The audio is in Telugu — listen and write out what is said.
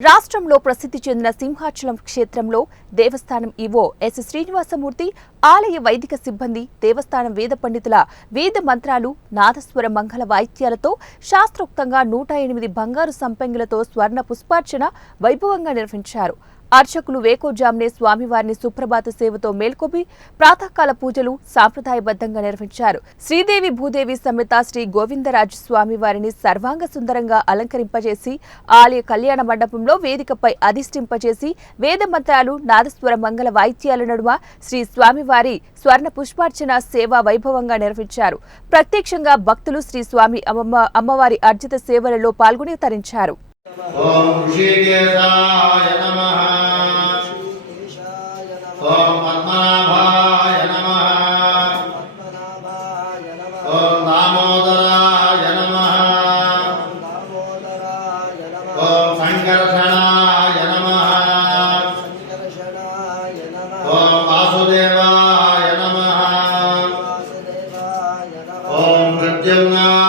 రాష్ట్రంలో ప్రసిద్ధి చెందిన సింహాచలం క్షేత్రంలో దేవస్థానం ఈవో ఎస్ శ్రీనివాసమూర్తి, ఆలయ వైదిక సిబ్బంది, దేవస్థానం వేద పండితుల వేద మంత్రాలు, నాదస్వర మంగళ వాయిద్యాలతో శాస్త్రోక్తంగా 108 బంగారు సంపెంగులతో స్వర్ణ పుష్పార్చన వైభవంగా నిర్వహించారు. అర్చకులు వేకోజామునే స్వామివారిని సుప్రభాత సేవతో మేల్కొపి ప్రాతకాల పూజలు సాంప్రదాయబద్ధంగా నిర్వహించారు. శ్రీదేవి భూదేవి సమేత శ్రీ గోవిందరాజు స్వామివారిని సర్వాంగ సుందరంగా అలంకరింపజేసి ఆలయ కళ్యాణ మండపంలో వేదికపై అధిష్ఠింపజేసి వేద మంత్రాలు, నాదస్వర మంగళ వాయిద్యాల నడుమ శ్రీ స్వామివారి స్వర్ణ పుష్పార్చన సేవ వైభవంగా నిర్వహించారు. ప్రత్యక్షంగా భక్తులు శ్రీ స్వామి అమ్మవారి అర్జిత సేవలలో పాల్గొని తరించారు. ఓం ఋషికేశాయ నమః. ఓం పద్మనాభాయ నమః. ఓం దామోదరాయ నమః. ఓం సంకర్షణాయ నమః. ఓం వాసుదేవాయ నమః. ఓం ప్రద్యుమ్నాయ